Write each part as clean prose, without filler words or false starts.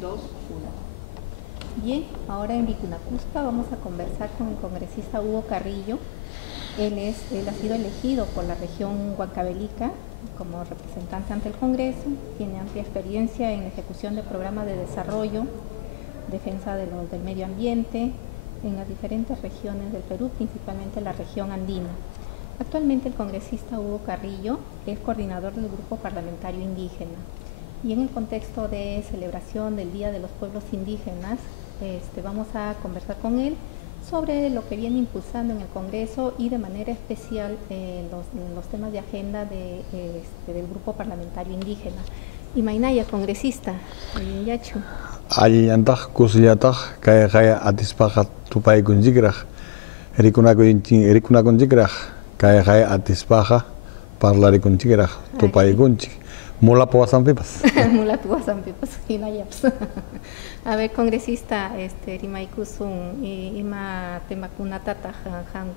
2, 1. Bien, ahora en Vicunapuspa vamos a conversar con el congresista Hugo Carrillo. Él ha sido elegido por la región Huancavelica como representante ante el Congreso, tiene amplia experiencia en la ejecución de programas de desarrollo, defensa del medio ambiente en las diferentes regiones del Perú, principalmente la región andina. Actualmente el congresista Hugo Carrillo es coordinador del Grupo Parlamentario Indígena y en el contexto de celebración del Día de los Pueblos Indígenas vamos a conversar con él sobre lo que viene impulsando en el Congreso y de manera especial los temas de agenda del Grupo Parlamentario Indígena. Imaynaya, congresista, Yachu. Allantaj kusllataj kaya atispaja tupay kunjikraj erikuna kunjikraj kaya atispaja parlari kunjikraj tupay kunjik mula puasan pipas. Mula puasan pipas hinayaps. A ver, congresista, rimaykusun ima temakunatata han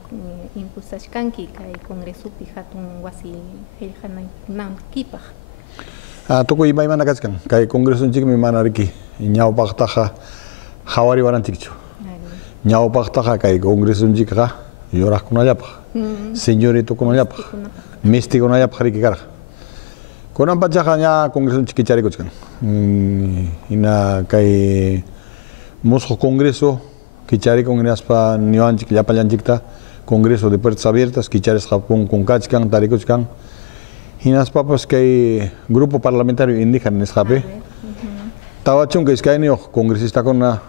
impulsashkanki kay congresupi hatun wasi hillhanan kipaj. Tukuy imaymana kachkan kay congresunchikmi mana riki ñawpaqtaqa hawari waranchikchu ñawpaqtaqa kay congresunchikqa yuraqkunallapaq señoritukunallapaq mistikunallapaq riki karqa kunanpachaqa ña congresunchik kicharikuchkan hina kay musqu congreso kicharikun hinaspa niwanchik llapallanchikta congreso de puertas abiertas kicharisqa punkun kachkan tarikuchkan hinaspapas kay grupo parlamentario indígena nisqapi tawachun que iskayniyoq congresistakuna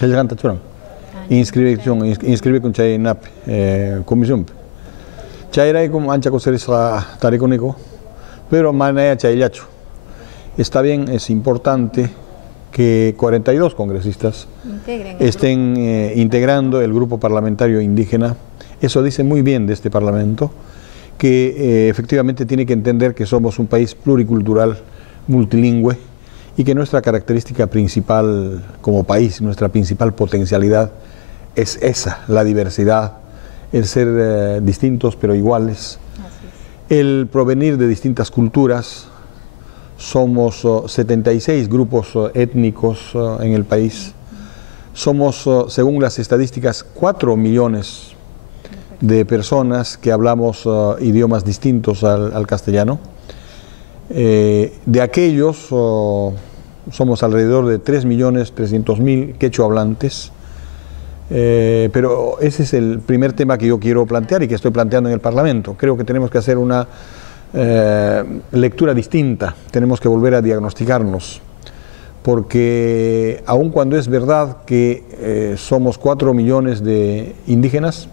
qillqanta churan inscribikun chaynapi comisionpi chayraykum ancha kusirisqa tarikuniku pero manaya chayllachu. Está bien, es importante que 42 congresistas estén integrando el grupo parlamentario indígena. Eso dice muy bien de este parlamento, que efectivamente tiene que entender que somos un país pluricultural, multilingüe, y que nuestra característica principal como país, nuestra principal potencialidad es esa, la diversidad, el ser distintos pero iguales, el provenir de distintas culturas. Somos 76 grupos étnicos en el país, somos, según las estadísticas, 4 millones de personas que hablamos idiomas distintos al castellano. De aquellos somos alrededor de 3.300.000 quechua hablantes, pero ese es el primer tema que yo quiero plantear y que estoy planteando en el Parlamento. Creo que tenemos que hacer una lectura distinta, tenemos que volver a diagnosticarnos, porque aun cuando es verdad que somos 4 millones de indígenas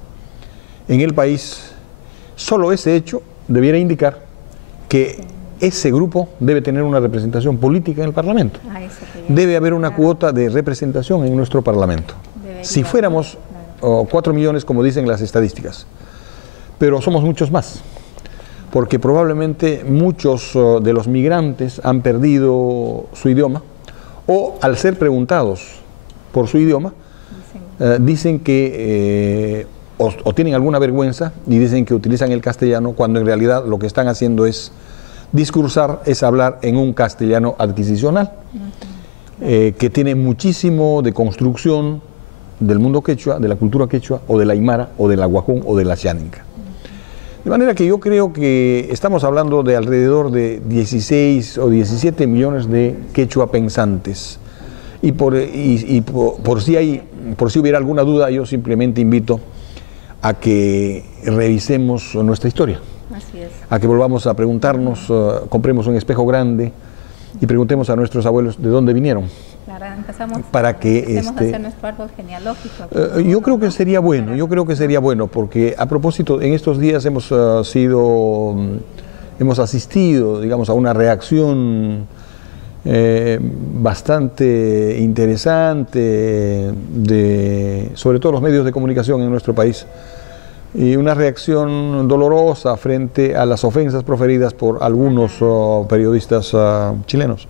en el país, solo ese hecho debiera indicar que ese grupo debe tener una representación política en el Parlamento. Debe haber una cuota de representación en nuestro Parlamento. Si fuéramos 4 millones, como dicen las estadísticas, pero somos muchos más, porque probablemente muchos de los migrantes han perdido su idioma, o al ser preguntados por su idioma, dicen que o tienen alguna vergüenza y dicen que utilizan el castellano, cuando en realidad lo que están haciendo es discursar, es hablar en un castellano adquisicional, que tiene muchísimo de construcción del mundo quechua, de la cultura quechua, o de la aymara, o de la guajún, o de la xáninga. De manera que yo creo que estamos hablando de alrededor de 16 o 17 millones de quechua pensantes. Y por si hubiera alguna duda, yo simplemente invito a que revisemos nuestra historia. Así es. A que volvamos a preguntarnos, compremos un espejo grande y preguntemos a nuestros abuelos de dónde vinieron. Claro, empezamos para que a hacer nuestro árbol genealógico. Yo creo que sería bueno, porque a propósito, en estos días hemos asistido, digamos, a una reacción bastante interesante sobre todo los medios de comunicación en nuestro país, y una reacción dolorosa frente a las ofensas proferidas por algunos periodistas chilenos.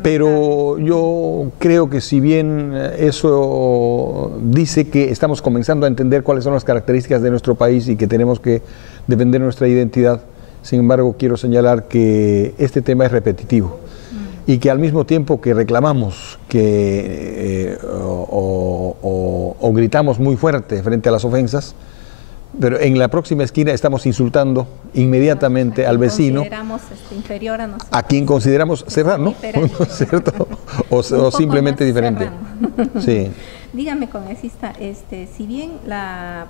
Pero yo creo que si bien eso dice que estamos comenzando a entender cuáles son las características de nuestro país y que tenemos que defender nuestra identidad, sin embargo quiero señalar que este tema es repetitivo. y que al mismo tiempo que reclamamos que, o gritamos muy fuerte frente a las ofensas, pero en la próxima esquina estamos insultando inmediatamente al vecino, inferior a nosotros, a quien consideramos serrano, ¿no es cierto? O simplemente diferente. Sí. Dígame, congresista, si bien la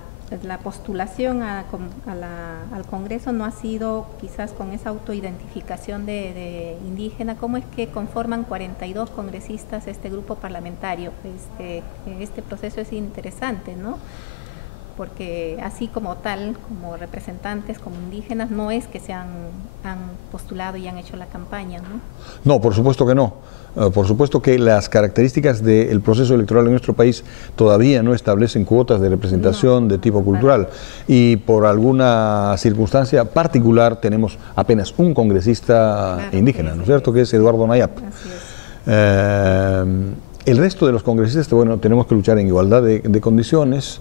postulación al Congreso no ha sido quizás con esa autoidentificación de indígena, ¿cómo es que conforman 42 congresistas este grupo parlamentario? Este proceso es interesante, ¿no? Porque así como tal, como representantes, como indígenas, no es que han postulado y han hecho la campaña, ¿no? No, por supuesto que no. Por supuesto que las características del proceso electoral en nuestro país todavía no establecen cuotas de representación de tipo cultural, y por alguna circunstancia particular tenemos apenas un congresista indígena, ¿no es cierto?, que es Eduardo Nayap. Así es. El resto de los congresistas, bueno, tenemos que luchar en igualdad de condiciones.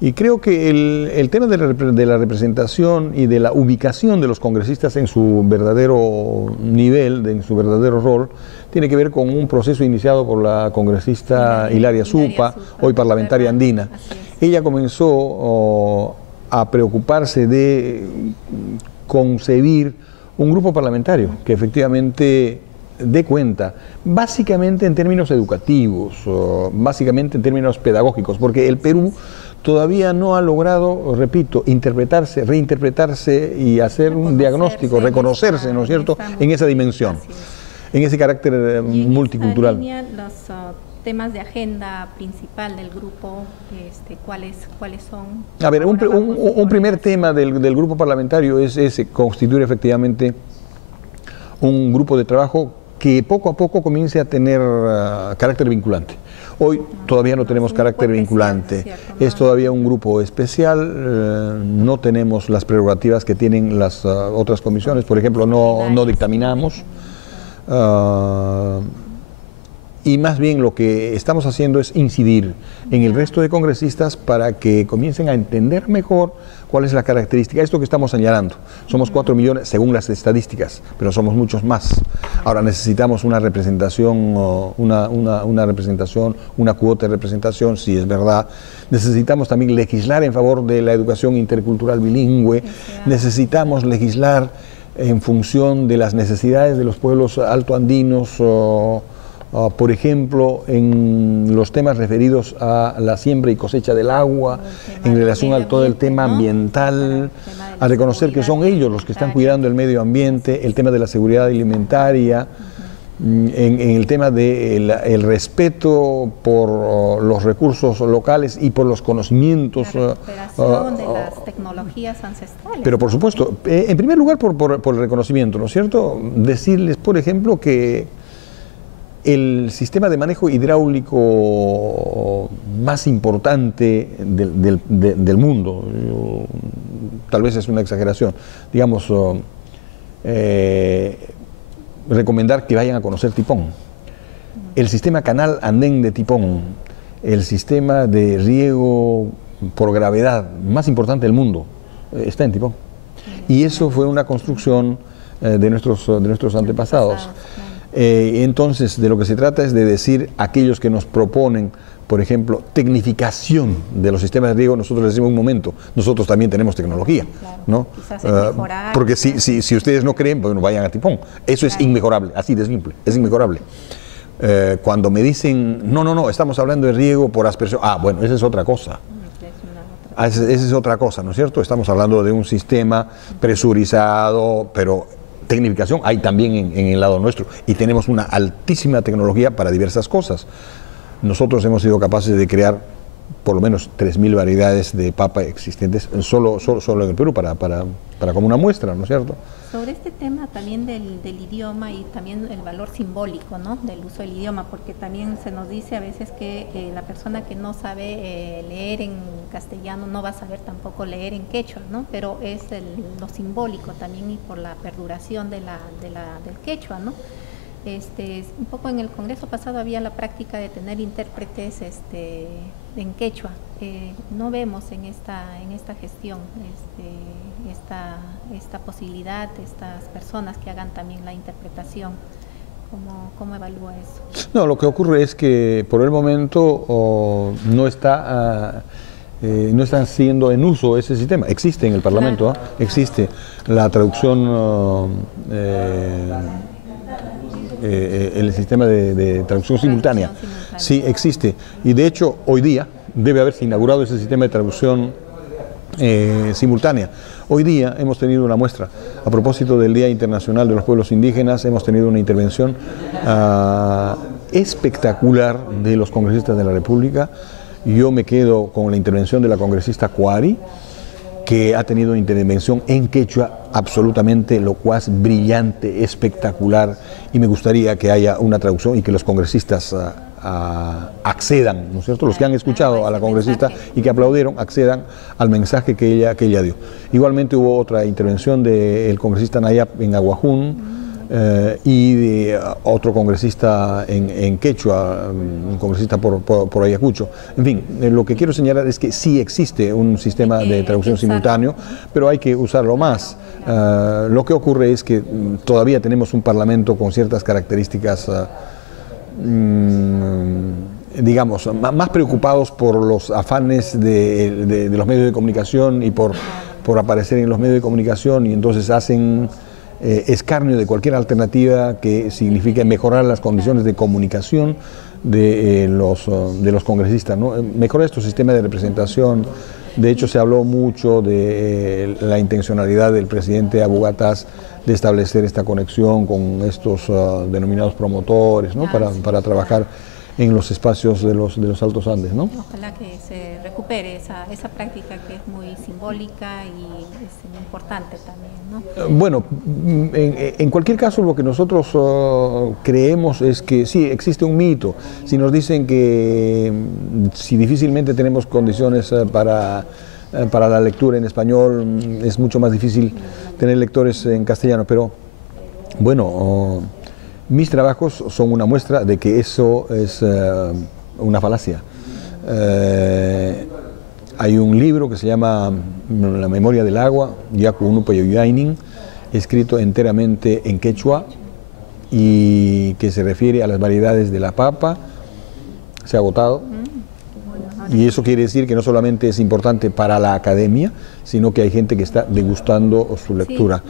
Y creo que el tema de la representación y de la ubicación de los congresistas en su verdadero nivel, en su verdadero rol, tiene que ver con un proceso iniciado por la congresista Hilaria Supa, hoy parlamentaria andina. Ella comenzó a preocuparse de concebir un grupo parlamentario que efectivamente dé cuenta, básicamente en términos educativos, básicamente en términos pedagógicos, porque el Perú todavía no ha logrado, repito, interpretarse, reinterpretarse y hacer un diagnóstico, reconocerse, ¿no es cierto?, en esa dimensión, en ese carácter multicultural. En esa línea, los temas de agenda principal del grupo, ¿cuáles son? A ver, un primer tema del grupo parlamentario es constituir efectivamente un grupo de trabajo que poco a poco comience a tener carácter vinculante. Hoy todavía no tenemos carácter vinculante, es todavía un grupo especial, no tenemos las prerrogativas que tienen las otras comisiones, por ejemplo, no dictaminamos, y más bien lo que estamos haciendo es incidir en el resto de congresistas para que comiencen a entender mejor cuál es la característica, esto que estamos señalando. Somos 4 millones según las estadísticas, pero somos muchos más. Ahora necesitamos una representación, una cuota de representación, si es verdad. Necesitamos también legislar en favor de la educación intercultural bilingüe, necesitamos legislar en función de las necesidades de los pueblos altoandinos, por ejemplo, en los temas referidos a la siembra y cosecha del agua, en relación a todo el tema ambiental, a reconocer que son ellos los que están cuidando el medio ambiente, el tema de la seguridad alimentaria, en el tema del respeto por los recursos locales y por los conocimientos. La recuperación de las tecnologías ancestrales. Pero por supuesto, en primer lugar por el reconocimiento, ¿no es cierto? Decirles, por ejemplo, que el sistema de manejo hidráulico más importante del mundo, tal vez es una exageración, digamos, recomendar que vayan a conocer Tipón. El sistema canal andén de Tipón, el sistema de riego por gravedad más importante del mundo, está en Tipón. Y eso fue una construcción de nuestros antepasados. Entonces, de lo que se trata es de decir a aquellos que nos proponen, por ejemplo, tecnificación de los sistemas de riego, nosotros les decimos un momento, nosotros también tenemos tecnología, ¿no? Porque si ustedes no creen, bueno, vayan a Tipón. Eso es inmejorable, así de simple, es inmejorable. Cuando me dicen, no, estamos hablando de riego por aspersión, bueno, esa es otra cosa. Esa es otra cosa, ¿no es cierto? Estamos hablando de un sistema presurizado, pero tecnificación hay también en el lado nuestro, y tenemos una altísima tecnología para diversas cosas. Nosotros hemos sido capaces de crear por lo menos 3.000 variedades de papa existentes solo en el Perú, para como una muestra, ¿no es cierto? Sobre este tema también del idioma y también el valor simbólico, ¿no?, del uso del idioma, porque también se nos dice a veces que la persona que no sabe leer en castellano no va a saber tampoco leer en quechua, ¿no? Pero es lo simbólico también, y por la perduración del quechua, ¿no? Un poco en el Congreso pasado había la práctica de tener intérpretes en quechua. No vemos en esta gestión esta posibilidad, estas personas que hagan también la interpretación ¿Cómo evalúa eso? No, lo que ocurre es que por el momento no están siendo en uso ese sistema. Existe en el Parlamento, claro, existe la traducción, el sistema de traducción simultánea. Sí, existe. Y de hecho, hoy día debe haberse inaugurado ese sistema de traducción simultánea. Hoy día hemos tenido una muestra, a propósito del Día Internacional de los Pueblos Indígenas, hemos tenido una intervención espectacular de los congresistas de la República. Yo me quedo con la intervención de la congresista Cuari, que ha tenido una intervención en quechua absolutamente locuaz, brillante, espectacular, y me gustaría que haya una traducción y que los congresistas accedan, ¿no es cierto? Los que han escuchado a la congresista y que aplaudieron, accedan al mensaje que ella dio. Igualmente hubo otra intervención del congresista Nayab en Aguajún, y de otro congresista en quechua, un congresista por Ayacucho. En fin, lo que quiero señalar es que sí existe un sistema de traducción simultáneo, pero hay que usarlo más. Lo que ocurre es que todavía tenemos un parlamento con ciertas características, digamos, más preocupados por los afanes de los medios de comunicación y por aparecer en los medios de comunicación, y entonces hacen escarnio de cualquier alternativa que signifique mejorar las condiciones de comunicación de los congresistas, ¿no? Mejorar estos sistemas de representación. De hecho, se habló mucho de la intencionalidad del presidente Abu Gataz de establecer esta conexión con estos denominados promotores, ¿no? Para trabajar en los espacios de los Altos Andes, ¿no? Ojalá que se recupere esa práctica que es muy simbólica y es importante también, ¿no? Bueno, en cualquier caso, lo que nosotros creemos es que sí, existe un mito. Si nos dicen que si difícilmente tenemos condiciones para la lectura en español, es mucho más difícil tener lectores en castellano, pero bueno, mis trabajos son una muestra de que eso es una falacia. Hay un libro que se llama La memoria del agua, Yaku Unupayoyainin, escrito enteramente en quechua y que se refiere a las variedades de la papa. Se ha agotado. Y eso quiere decir que no solamente es importante para la academia, sino que hay gente que está degustando su lectura.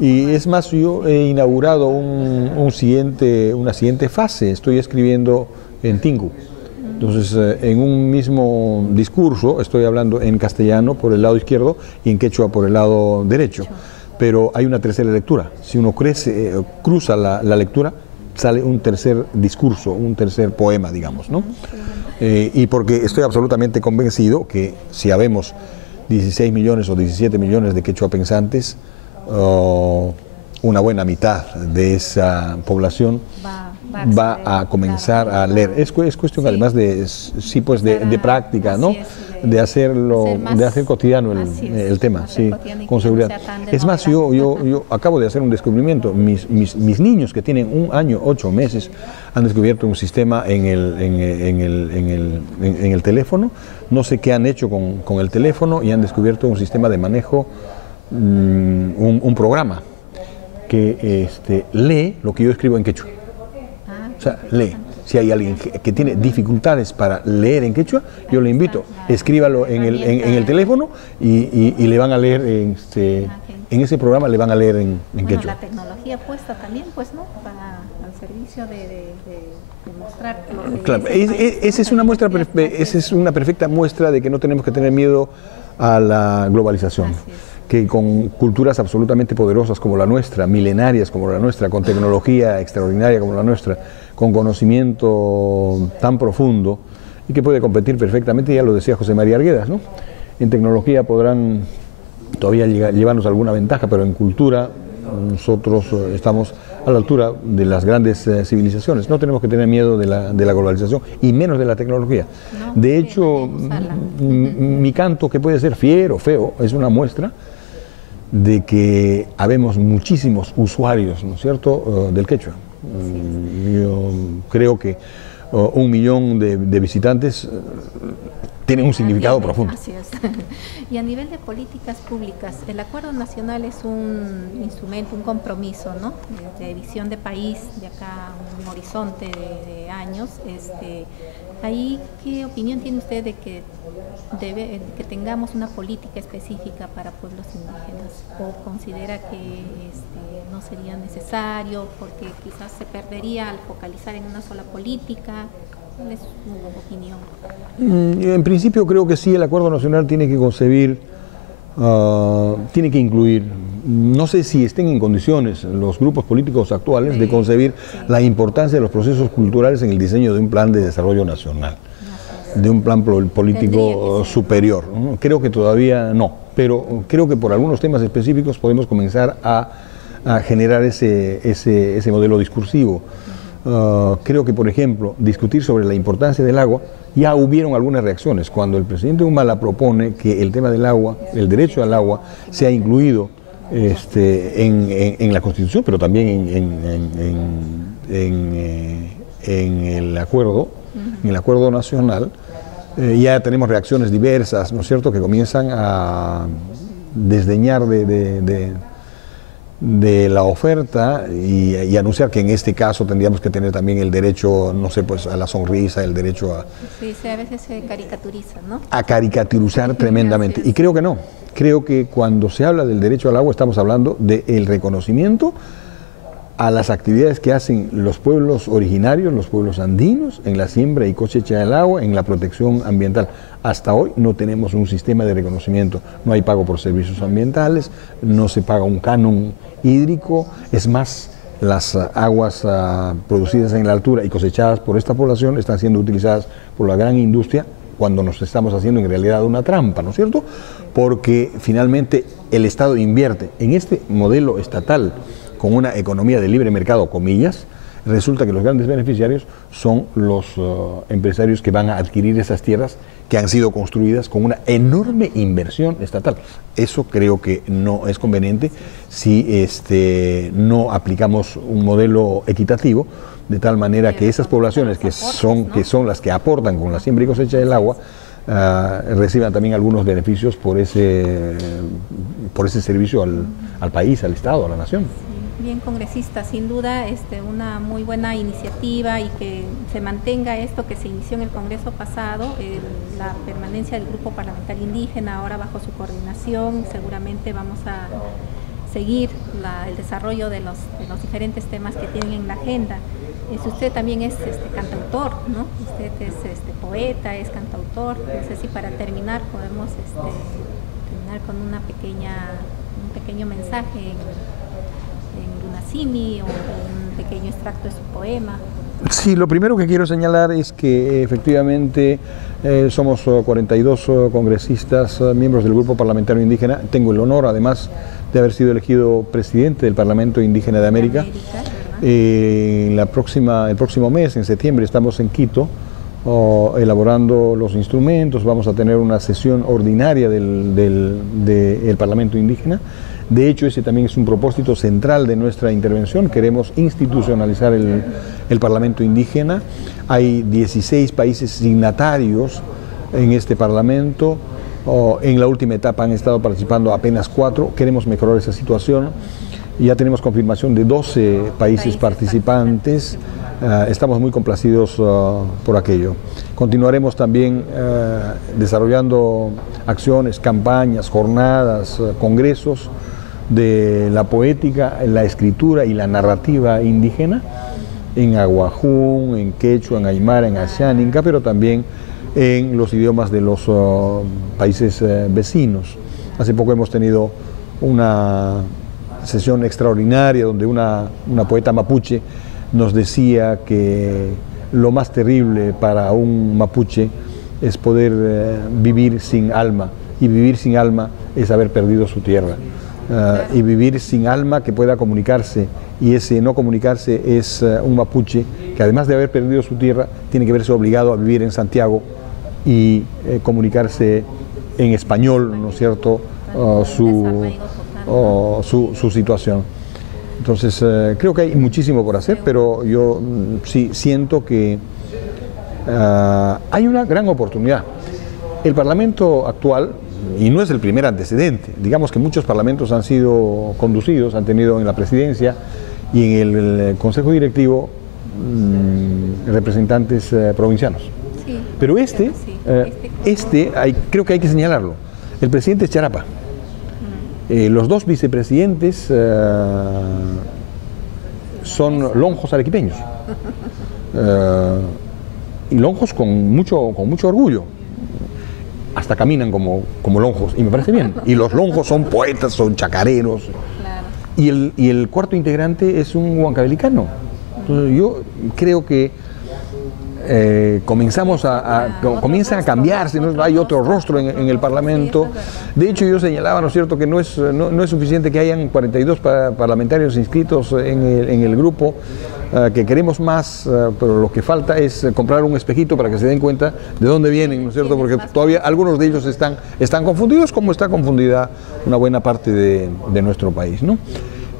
Y es más, yo he inaugurado una siguiente fase. Estoy escribiendo en Tingu. Entonces, en un mismo discurso estoy hablando en castellano por el lado izquierdo y en quechua por el lado derecho. Pero hay una tercera lectura. Si uno cruza la lectura, sale un tercer discurso, un tercer poema, digamos, ¿no? Y porque estoy absolutamente convencido que si habemos 16 millones o 17 millones de quechua pensantes, una buena mitad de esa población va a comenzar a leer. Es cuestión además de práctica, ¿no? De hacer cotidiano el tema, sí, con seguridad. Es más, yo acabo de hacer un descubrimiento. Mis niños que tienen 1 año, 8 meses han descubierto un sistema en el teléfono. No sé qué han hecho con el teléfono y han descubierto un sistema de manejo, un programa que lee lo que yo escribo en quechua. O sea, lee. Si hay alguien que tiene dificultades para leer en quechua, yo le invito, escríbalo en el teléfono y le van a leer, en ese programa le van a leer en quechua. La tecnología puesta también, pues, ¿no? Al servicio de mostrar lo que claro, esa es una perfecta muestra de que no tenemos que tener miedo a la globalización. Que con culturas absolutamente poderosas como la nuestra, milenarias como la nuestra, con tecnología extraordinaria como la nuestra, con conocimiento tan profundo y que puede competir perfectamente, ya lo decía José María Arguedas, ¿no? En tecnología podrán todavía llevarnos alguna ventaja, pero en cultura nosotros estamos a la altura de las grandes civilizaciones. No tenemos que tener miedo de la globalización y menos de la tecnología. De hecho, mi canto, que puede ser fiero, feo, es una muestra de que habemos muchísimos usuarios, ¿no es cierto?, del quechua. Yo creo que 1 millón de visitantes, tienen un significado profundo. Así es. Y a nivel de políticas públicas, el Acuerdo Nacional es un instrumento, un compromiso, ¿no?, de visión de país, de acá un horizonte de años. Ahí, ¿qué opinión tiene usted de que tengamos una política específica para pueblos indígenas? ¿O considera que no sería necesario porque quizás se perdería al focalizar en una sola política? ¿Cuál es su opinión? En principio creo que sí, el Acuerdo Nacional tiene que concebir, tiene que incluir, no sé si estén en condiciones los grupos políticos actuales de concebir la importancia de los procesos culturales en el diseño de un plan de desarrollo nacional, de un plan político superior. Creo que todavía no, pero creo que por algunos temas específicos podemos comenzar a generar ese modelo discursivo. Creo que, por ejemplo, discutir sobre la importancia del agua, ya hubieron algunas reacciones. Cuando el presidente Humala propone que el tema del agua, el derecho al agua, sea incluido en la Constitución, pero también en el acuerdo nacional, ya tenemos reacciones diversas, ¿no es cierto?, que comienzan a desdeñar de la oferta y anunciar que en este caso tendríamos que tener también el derecho, no sé, pues a la sonrisa, el derecho a... Sí, a veces se caricaturiza, ¿no? A caricaturizar tremendamente. Y creo que no. Creo que cuando se habla del derecho al agua estamos hablando del reconocimiento a las actividades que hacen los pueblos originarios, los pueblos andinos, en la siembra y cosecha del agua, en la protección ambiental. Hasta hoy no tenemos un sistema de reconocimiento, no hay pago por servicios ambientales, no se paga un canon hídrico, es más, las aguas producidas en la altura y cosechadas por esta población están siendo utilizadas por la gran industria cuando nos estamos haciendo en realidad una trampa, ¿no es cierto? Porque finalmente el Estado invierte en este modelo estatal con una economía de libre mercado, comillas. Resulta que los grandes beneficiarios son los empresarios que van a adquirir esas tierras que han sido construidas con una enorme inversión estatal. Eso creo que no es conveniente si no aplicamos un modelo equitativo, de tal manera que esas poblaciones que son las que aportan con la siembra y cosecha del agua, reciban también algunos beneficios por ese servicio al país, al Estado, a la nación. Bien, congresista, sin duda una muy buena iniciativa y que se mantenga esto que se inició en el Congreso pasado, la permanencia del Grupo Parlamentario Indígena ahora bajo su coordinación. Seguramente vamos a seguir el desarrollo de los diferentes temas que tienen en la agenda. Usted también es cantautor, ¿no? Usted es poeta, es cantautor. No sé si para terminar podemos terminar con un pequeño mensaje en Lunasimi o un pequeño extracto de su poema. Sí, lo primero que quiero señalar es que efectivamente somos 42 congresistas, miembros del Grupo Parlamentario Indígena. Tengo el honor, además, de haber sido elegido presidente del Parlamento Indígena de América. El próximo mes, en septiembre, estamos en Quito elaborando los instrumentos. Vamos a tener una sesión ordinaria del Parlamento Indígena. De hecho, ese también es un propósito central de nuestra intervención. Queremos institucionalizar el Parlamento Indígena. Hay 16 países signatarios en este Parlamento. En la última etapa han estado participando apenas 4. Queremos mejorar esa situación. Ya tenemos confirmación de 12 países participantes. Estamos muy complacidos por aquello. Continuaremos también desarrollando acciones, campañas, jornadas, congresos de la poética, la escritura y la narrativa indígena en aguajún, en quechua, en aymara, en asháninca, pero también en los idiomas de los países vecinos. Hace poco hemos tenido una sesión extraordinaria donde una poeta mapuche nos decía que lo más terrible para un mapuche es poder vivir sin alma, y vivir sin alma es haber perdido su tierra. Y vivir sin alma que pueda comunicarse, y ese no comunicarse es un mapuche que, además de haber perdido su tierra, tiene que verse obligado a vivir en Santiago y comunicarse en español, ¿no es cierto?, su situación. Entonces creo que hay muchísimo por hacer, pero yo sí siento que hay una gran oportunidad. El Parlamento actual, y no es el primer antecedente, digamos que muchos parlamentos han sido conducidos, han tenido en la presidencia y en el Consejo Directivo representantes provincianos. Sí, pero creo que hay que señalarlo. El presidente es Charapa. Los dos vicepresidentes son lonjos arequipeños. Y lonjos con mucho orgullo. Hasta caminan como lonjos, y me parece bien. Y los lonjos son poetas, son chacareros. Claro. Y el cuarto integrante es un huancabelicano. Entonces yo creo que comienzan a cambiarse, ¿no? Hay otro rostro en el Parlamento. De hecho, yo señalaba, ¿no es cierto?, que no es suficiente que hayan 42 parlamentarios inscritos en el grupo, que queremos más, pero lo que falta es comprar un espejito para que se den cuenta de dónde vienen, ¿no es cierto?, porque todavía algunos de ellos están confundidos, como está confundida una buena parte de nuestro país, ¿no?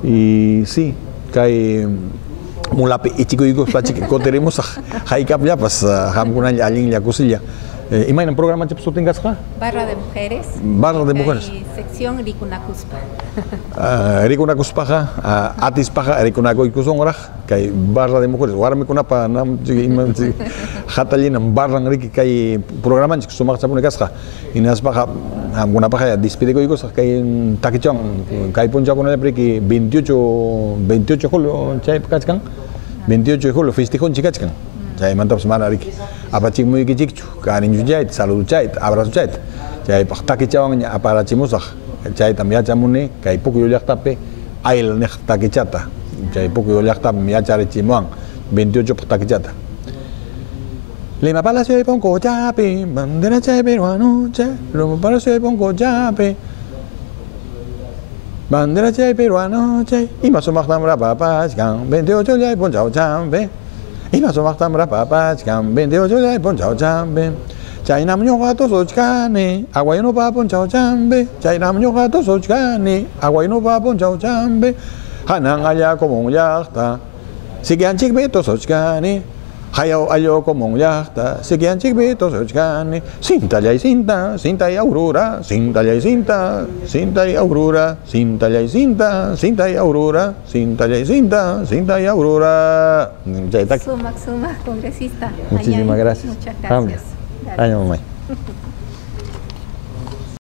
Y sí, cae mulape y chico digo que tenemos haikap ya pues hamguna alin ya kusilla. Imagina programa chapso tengas ja Barra de mujeres. Barra de mujeres. Sección Rikunacuspa. Rikunacuspa ja atis paja Rikunacusongra kai barra de mujeres. Guarme con apa nam iman hatalina barra ngri kai programa chik sumak chapune kasja. Inas paja hamguna paja despide ko ikos kai takichong kai ponja con el preki 28 julio chay kachkan 28 de julio festejón chikachkan. Chay mantap semana riki. Apa chik muy kichikchu, cariño chait, salud chait, abrazo chait. Chay paktaki chawang apa chimusah. Chay también chamune, kay poco yo yaktape, ail nek takichata. Chay poco yo yaktap mi achare chimuang, 28 pakichata. Lema Palacio de Ponco Chape, bandera chay peruano chay, Lema Palacio de Ponco Chape. Bandera chay peruano chay, y más o más tamra papas, 28 ya y ponchao chambe. Y más o más tamra papas, 28 ya y ponchao chambe. Chay nam yo gato sochkane, agua y no pa ponchao chambe. Chay nam yo gato sochkane, agua y no pa ponchao chambe. Hanan allá como un yachta, si que han chiquito sochkane. Hayao ayo como un yachta, si que han chiquito sochkane. Cinta ya y cinta, cinta y aurora, cinta ya y cinta, cinta y aurora, cinta ya y cinta, cinta y aurora, cinta ya y cinta, cinta y aurora. Sumac, congresista. Muchísimas gracias. Muchas gracias. Año, mamá.